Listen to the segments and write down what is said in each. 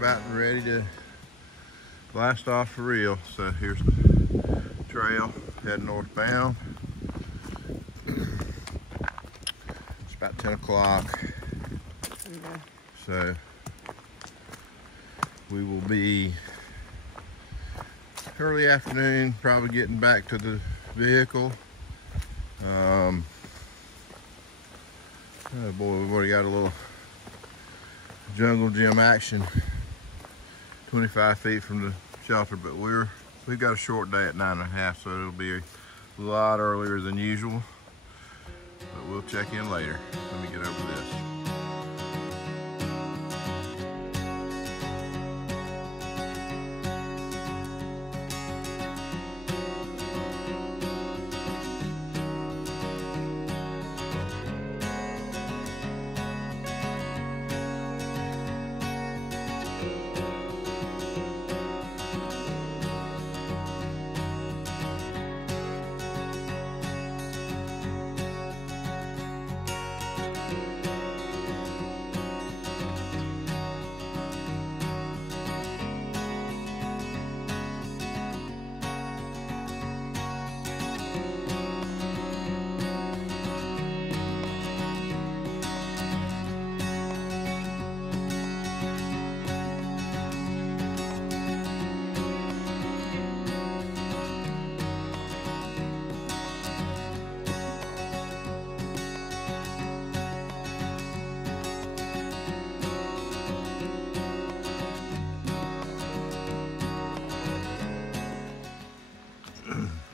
about ready to blast off for real. So here's the trail heading northbound. It's about 10 o'clock. So we will be early afternoon, probably getting back to the vehicle. Oh boy, we've already got a little jungle gym action 25 feet from the shelter, but we've got a short day at 9:30, so it'll be a lot earlier than usual, but we'll check in later. Let me get over this.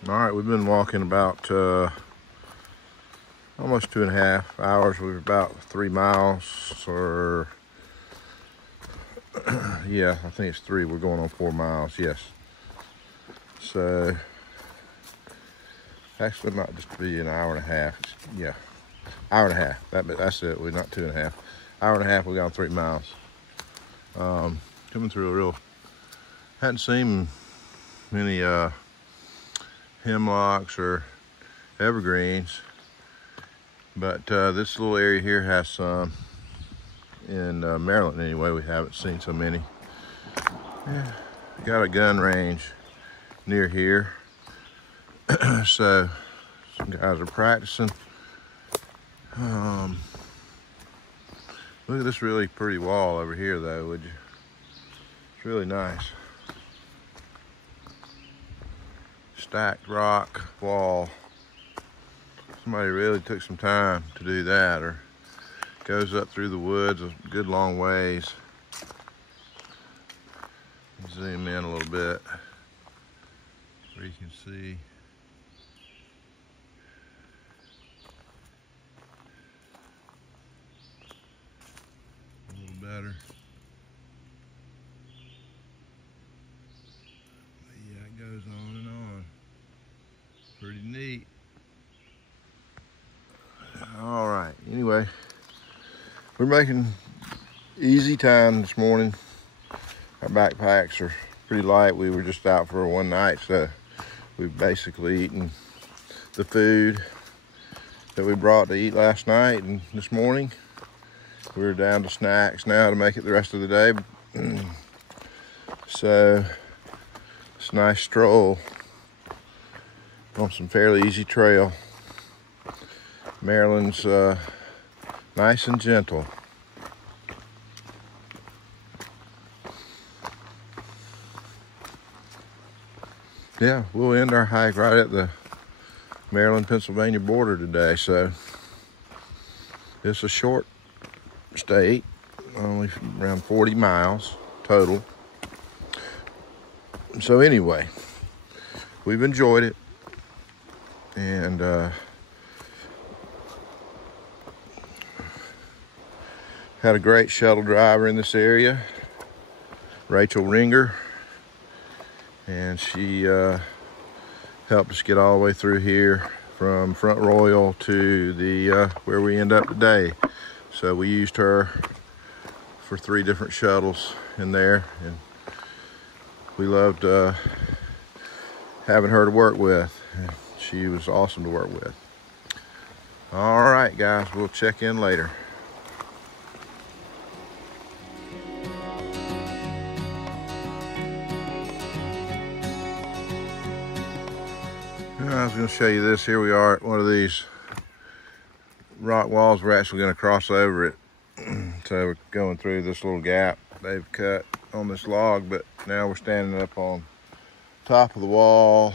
All right, we've been walking about almost 2.5 hours. We're about 3 miles, or yeah, I think it's 3. We're going on 4 miles, yes. So actually, it might just be an hour and a half. Yeah, hour and a half. That's it. We're not 2.5. Hour and a half. We got 3 miles. Coming through a real. Hadn't seen many hemlocks or evergreens, but this little area here has some. In Maryland anyway, we haven't seen so many. Yeah, got a gun range near here. So some guys are practicing. Look at this really pretty wall over here though, would you? It's really nice. Stacked rock wall. Somebody really took some time to do that, or goes up through the woods a good long ways. Zoom in a little bit where you can see. A little better. Yeah, it goes on and on. Pretty neat. All right, anyway, we're making easy time this morning. Our backpacks are pretty light. We were just out for one night, so we've basically eaten the food that we brought to eat last night and this morning. We're down to snacks now to make it the rest of the day. So it's a nice stroll on some fairly easy trail. Maryland's nice and gentle. Yeah, we'll end our hike right at the Maryland-Pennsylvania border today, so it's a short state, only around 40 miles total. So anyway, we've enjoyed it, and had a great shuttle driver in this area, Rachel Ringer, and she helped us get all the way through here from Front Royal to the where we end up today. So we used her for 3 different shuttles in there, and we loved having her to work with. She was awesome to work with. All right, guys, we'll check in later. going to show you this. Here we are at one of these rock walls. We're actually going to cross over it. So we're going through this little gap they've cut on this log, but now we're standing up on top of the wall.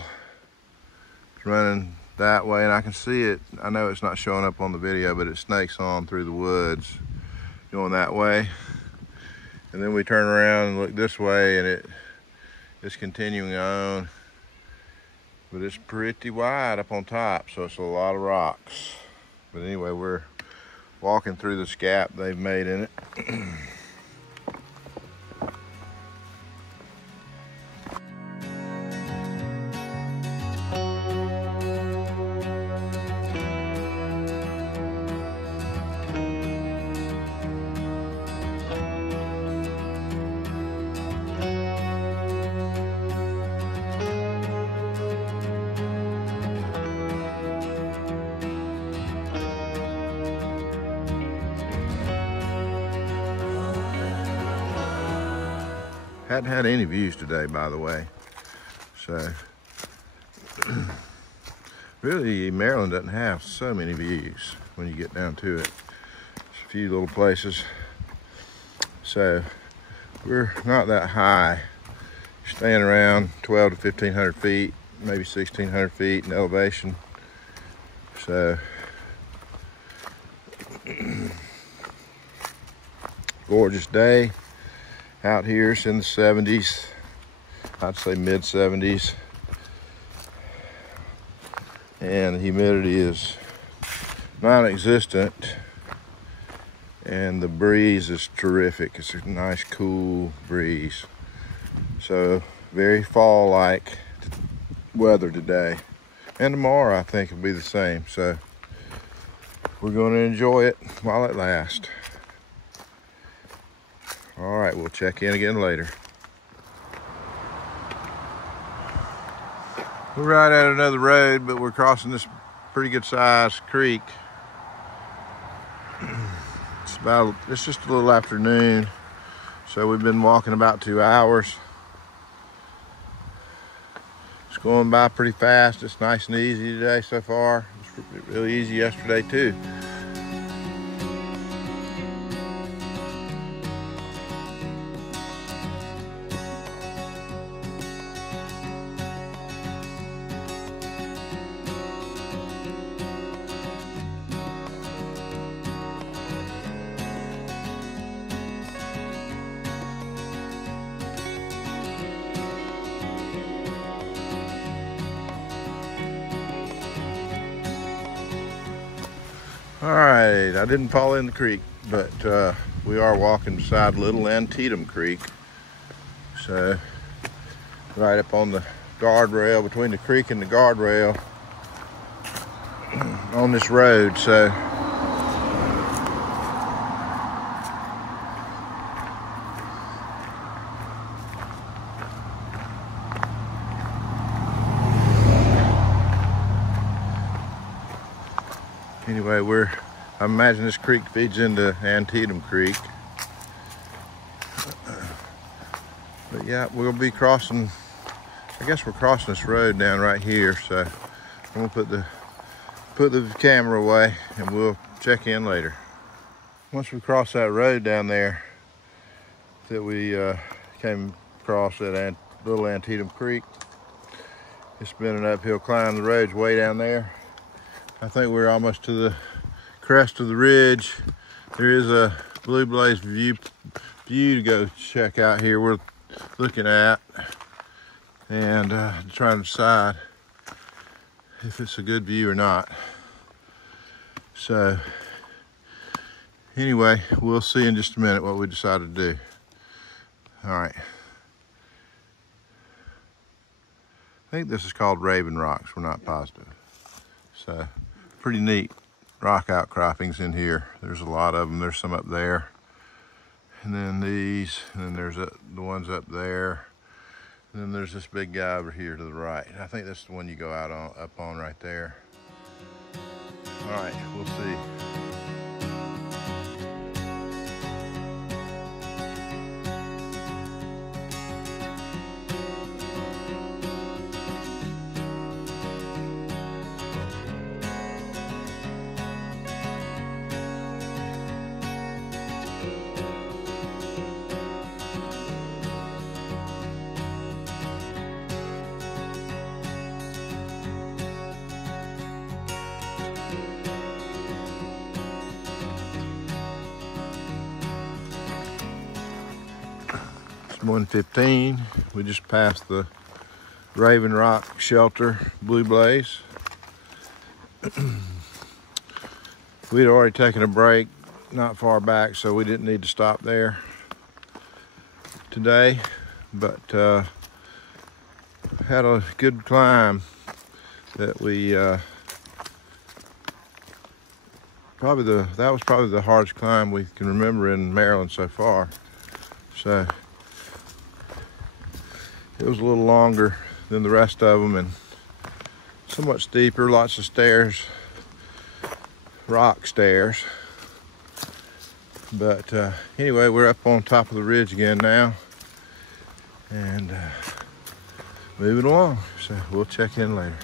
It's running that way, and I can see it. I know it's not showing up on the video, but it snakes on through the woods going that way. And then we turn around and look this way, and it's continuing on. But it's pretty wide up on top, so it's a lot of rocks. But anyway, we're walking through this gap they've made in it. Hadn't had any views today, by the way. So, really, Maryland doesn't have so many views when you get down to it. Just a few little places. So, we're not that high. Staying around 12 to 1,500 feet, maybe 1,600 feet in elevation. So, gorgeous day. Out here, it's in the 70s. I'd say mid 70s. And the humidity is non-existent. And the breeze is terrific. It's a nice, cool breeze. So, very fall-like weather today. And tomorrow, I think, will be the same. So, we're going to enjoy it while it lasts. All right, we'll check in again later. We're right at another road, but we're crossing this pretty good sized creek. It's just a little after noon, so we've been walking about 2 hours. It's going by pretty fast. It's nice and easy today so far. It's really easy yesterday too. All right, I didn't fall in the creek, but we are walking beside Little Antietam Creek. So, right up on the guardrail, between the creek and the guardrail on this road. So, anyway, I imagine this creek feeds into Antietam Creek. But yeah, we'll be crossing, I guess we're crossing this road down right here. So I'm gonna put the camera away and we'll check in later. Once we cross that road down there that we came across at Little Antietam Creek, it's been an uphill climb. The road's way down there. I think we're almost to the crest of the ridge. There is a Blue Blaze view to go check out here. We're looking at and trying to decide if it's a good view or not. So anyway, we'll see in just a minute what we decide to do. All right. I think this is called Raven Rocks. We're not positive. So pretty neat rock outcroppings in here. There's a lot of them. There's some up there, and then these, and then there's the ones up there, and then there's this big guy over here to the right. I think that's the one you go out on, up on right there. All right, we'll see. 1:15. We just passed the Raven Rock Shelter Blue Blaze. We'd already taken a break not far back, so we didn't need to stop there today, but had a good climb that we that was probably the hardest climb we can remember in Maryland so far. So it was a little longer than the rest of them and somewhat steeper, lots of stairs, rock stairs. But anyway, we're up on top of the ridge again now and moving along. So we'll check in later.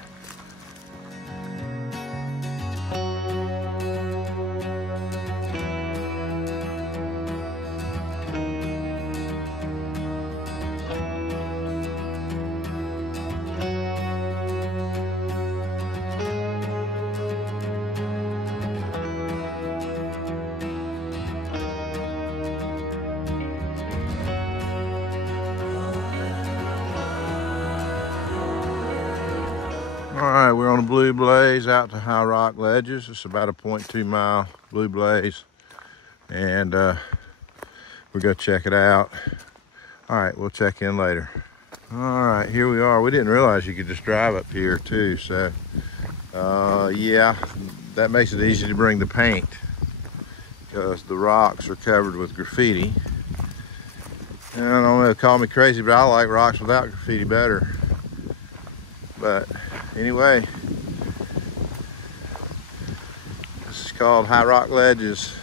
All right, we're on a Blue Blaze out to High Rock Ledges. It's about a 0.2 mile Blue Blaze, and we're gonna check it out. All right, we'll check in later. All right, here we are. We didn't realize you could just drive up here too, so yeah, that makes it easy to bring the paint because the rocks are covered with graffiti. And I don't know, call me crazy, but I like rocks without graffiti better. But anyway, this is called High Rock Ledges.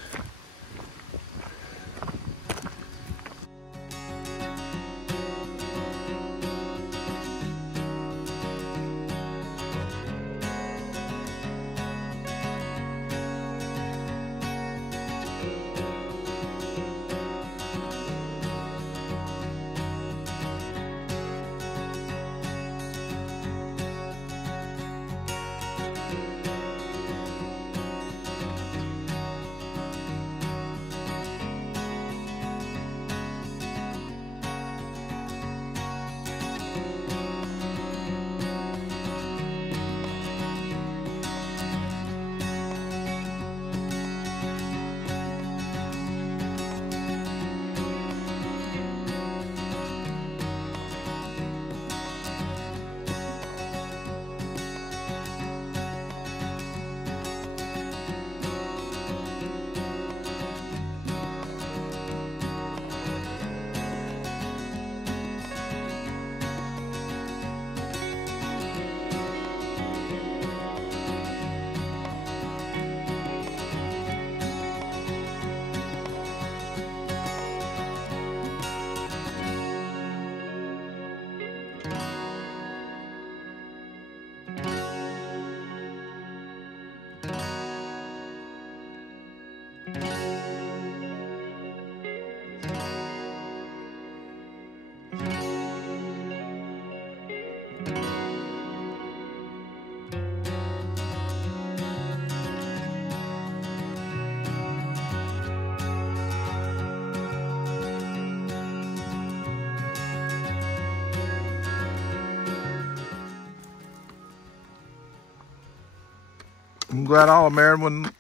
I'm glad all of Maryland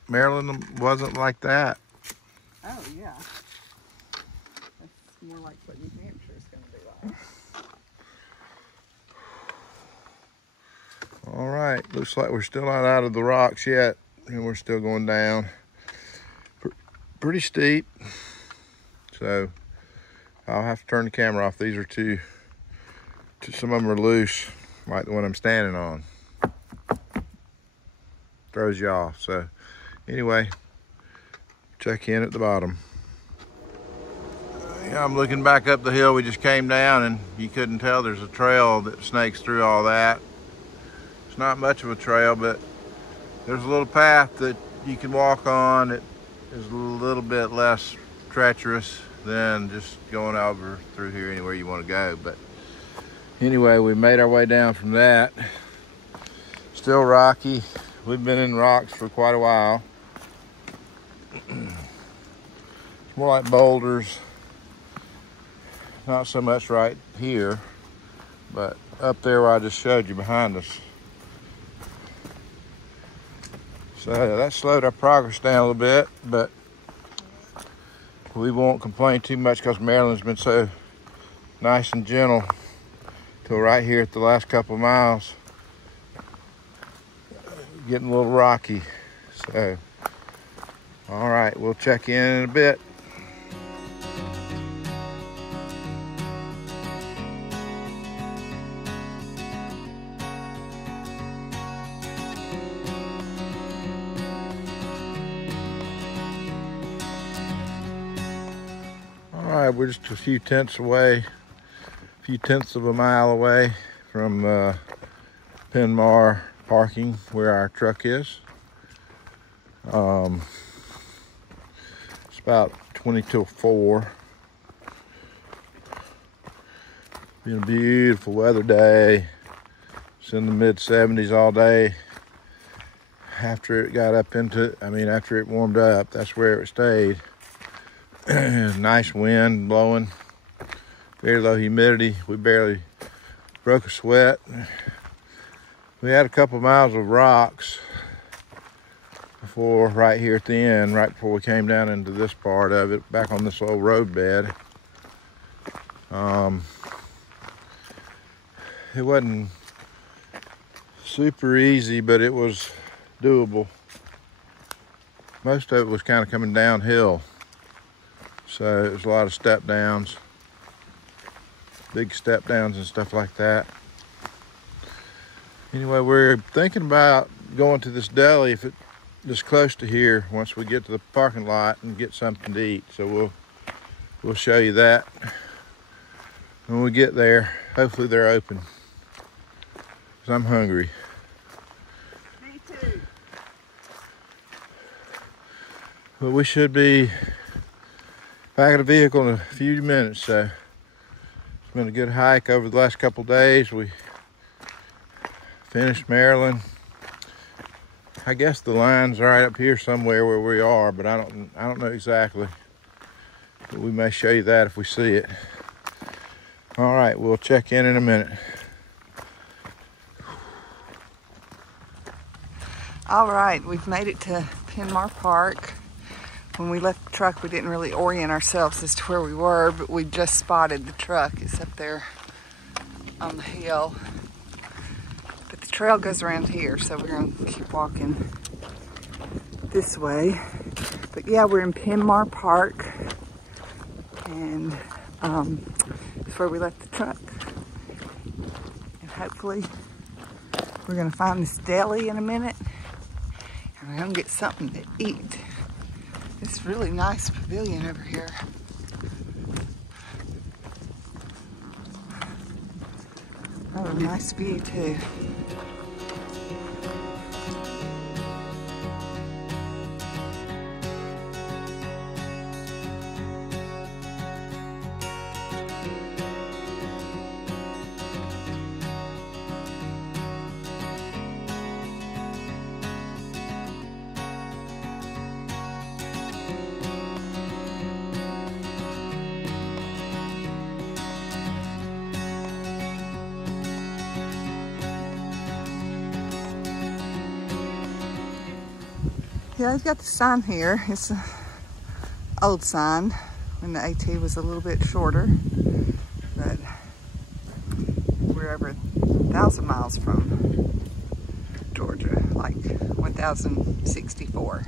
wasn't like that. Oh, yeah. That's more like what New Hampshire is going to be like. All right, looks like we're still not out of the rocks yet, and we're still going down. Pretty steep, so I'll have to turn the camera off. These are some of them are loose, like the one I'm standing on. Throws you off. So anyway, check in at the bottom. Yeah, I'm looking back up the hill we just came down, and you couldn't tell there's a trail that snakes through all that. It's not much of a trail, but there's a little path that you can walk on. It is a little bit less treacherous than just going over through here anywhere you want to go. But anyway, we made our way down from that. Still rocky. We've been in rocks for quite a while. It's more like boulders not so much right here, but up there where I just showed you behind us. So that slowed our progress down a little bit, but we won't complain too much because Maryland's been so nice and gentle till right here at the last couple of miles. Getting a little rocky. So, all right, we'll check in a bit. All right, we're just a few tenths of a mile away from Penmar parking where our truck is. It's about 20 till 4. Been a beautiful weather day. It's in the mid 70s all day. After it got up into, after it warmed up, that's where it stayed. Nice wind blowing, very low humidity. We barely broke a sweat. We had a couple miles of rocks before, right here at the end, right before we came down into this part of it, back on this old road bed. It wasn't super easy, but it was doable. Most of it was kind of coming downhill, so it was a lot of step downs, big step downs and stuff like that. Anyway, we're thinking about going to this deli if it's just close to here once we get to the parking lot and get something to eat. So we'll show you that when we get there. Hopefully they're open, because I'm hungry. Me too. But we should be back in the vehicle in a few minutes. So it's been a good hike over the last couple days. We finished Maryland. I guess the line's right up here somewhere where we are, but I don't know exactly. But we may show you that if we see it. All right, we'll check in a minute. All right, we've made it to Penmar Park. When we left the truck, we didn't really orient ourselves as to where we were, but we just spotted the truck. It's up there on the hill. But the trail goes around here, so we're going to keep walking this way. But yeah, we're in Penmar Park, and it's where we left the truck. And hopefully we're going to find this deli in a minute, and we're going to get something to eat. This really nice pavilion over here. Oh, a nice view too. Yeah, I've got the sign here. It's an old sign when the AT was a little bit shorter, but we're over 1,000 miles from Georgia, like 1,064.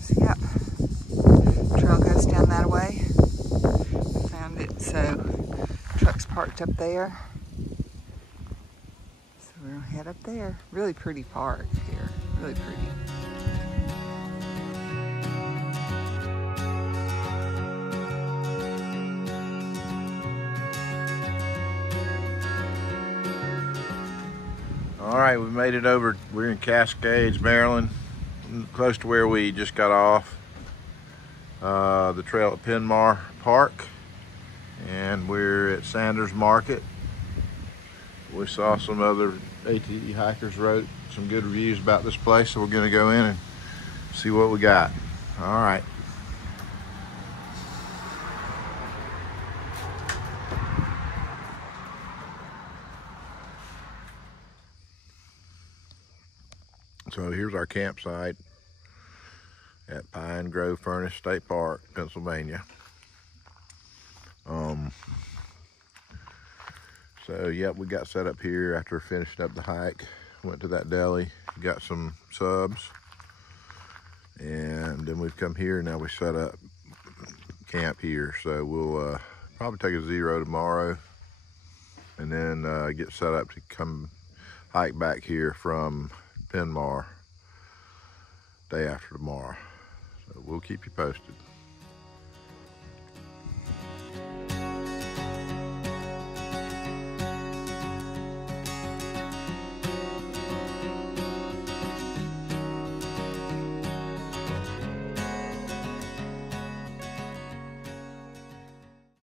So yeah, trail goes down that way. We found it, so truck's parked up there. We're gonna head up there. Really pretty park here, really pretty. All right, we made it over. We're in Cascades, Maryland, close to where we just got off the trail at Penmar Park, and we're at Sanders Market. We saw some other ATE hikers wrote some good reviews about this place, so we're gonna go in and see what we got. All right. So here's our campsite at Pine Grove Furnace State Park, Pennsylvania. So yep, we got set up here after finishing up the hike. Went to that deli, got some subs, and then we've come here. Now we set up camp here. So we'll probably take a zero tomorrow, and then get set up to come hike back here from Penmar day after tomorrow. So we'll keep you posted.